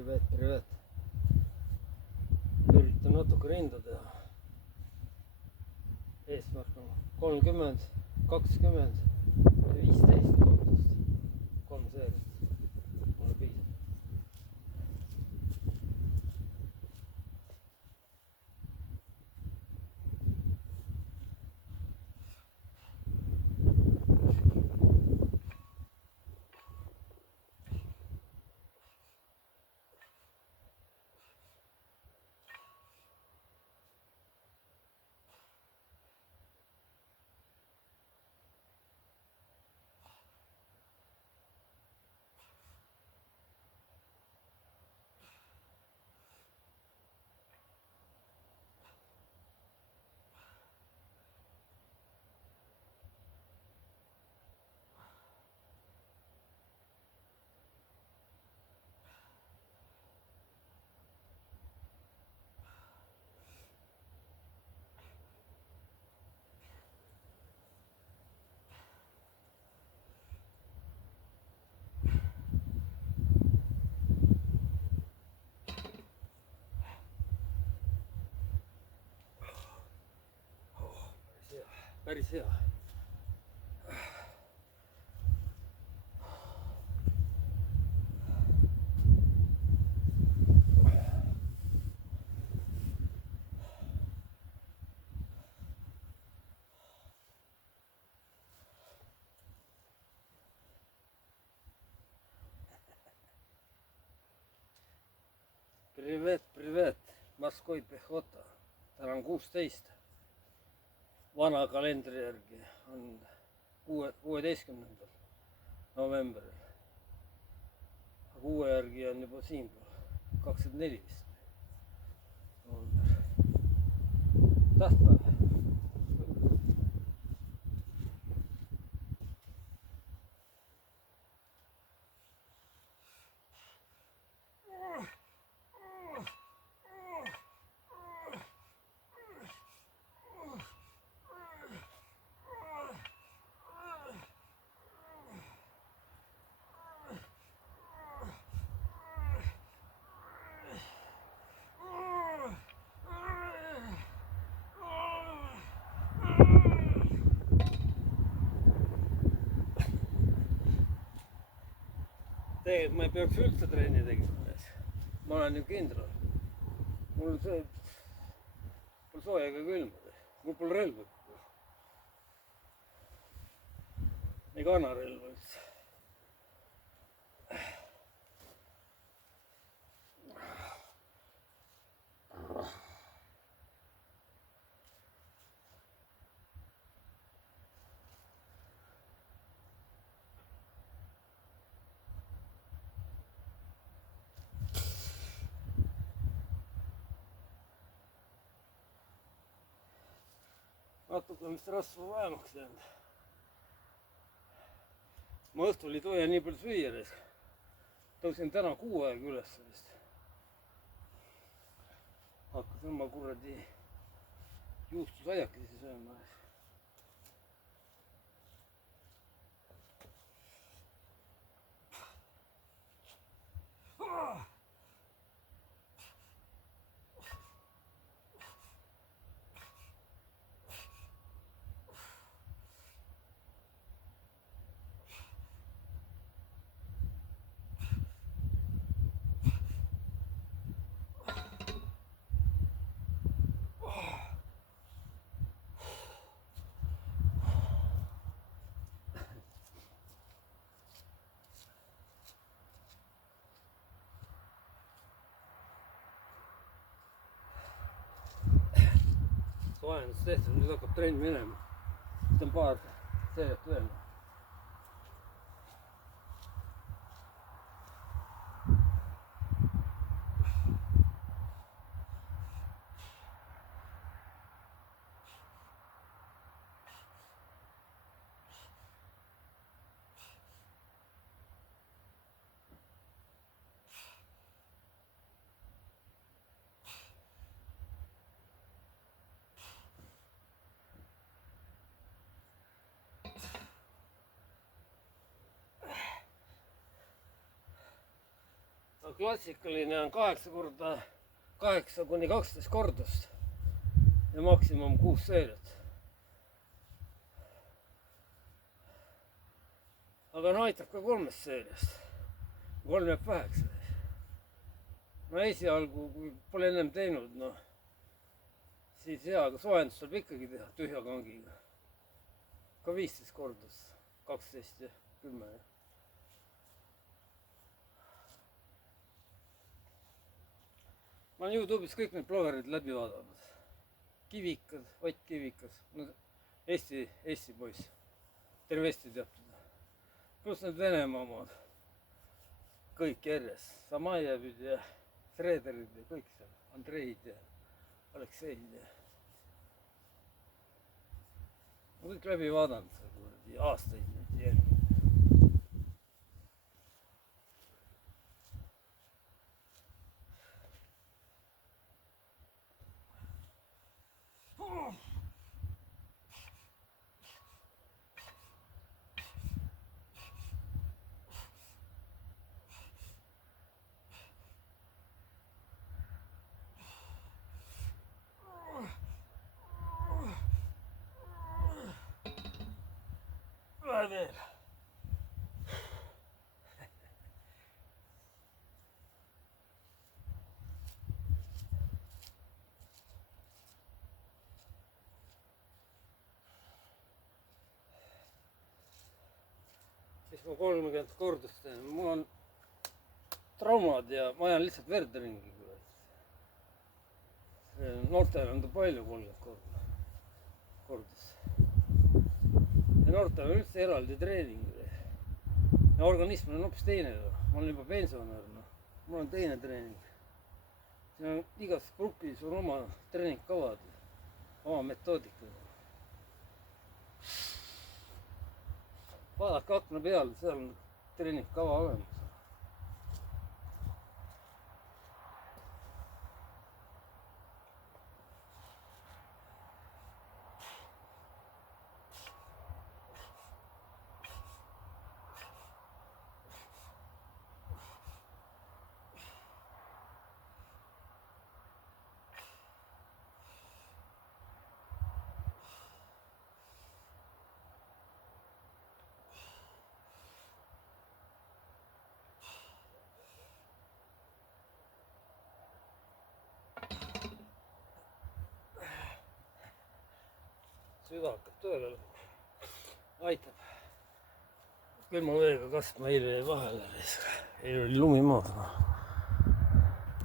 Privet. Üritan natuke rinda teha. Eesmärk on 30, 20, 15 korrutust. 3 seeriat. Mulle piisab. Päris hea. Privet, Moskva pehhota. Täna on 16. Vana kalendri järgi on 16. novembril. Aga uue järgi on juba siinpool 24 vist. Tähtpäev. Tegelikult ma ei peaks üldse trenni tegema. Ma olen ju kindral. Mul pole sooja ega külma. Mul pole relva. Ei kanna relva üldse. Natuke on vist rasva vähemaks jäänud. Ma õhtul ei tohi nii palju süüa. Tõusin täna 6 aega üles vist. Hakkasin oma kuradi juustusaiakesi sööma. Soojendus tehtud, nüüd hakkab trenn minema. Teen paar seeriat veel. Klassikaline on 8 kuni 12 kordust ja maksimum 6 seeriat. aga no aitab ka 3 seeriast. 3 jääb väheks. no esialgu, kui pole ennem teinud, noh, siis hea, aga soojendus saab ikkagi teha tühja kangiga. ka 15 kordust, 12 ja 10. ma olen Youtube'is kõik need blogerid läbi vaadanud. Kivikas, Ott Kivikas, no Eesti poiss, terve Eesti teab teda. pluss need Venemaa omad, kõik järjest, Samajevid ja Frederid ja kõik seal, Andreid ja Alekseid ja. ma kõik läbi vaadanud, aastaid nüüd jälginud. veel. Siis ma 30 kordust teen, mul on traumad ja ma ajan lihtsalt verd ringi. Noortel on ta palju 30 kordus. Ja noortel on üldse eraldi treening. Ja organism on hoopis teine. Ma olen juba pensionär. Mul on teine treening. Siin on igas grupis on oma treeningkavad, oma metoodika. Vaadake akna peal, seal on treeningkava olemas. Süda hakkab tööle, aitab. Külma veega kastma eile jäi vahele, eile oli lumi maas.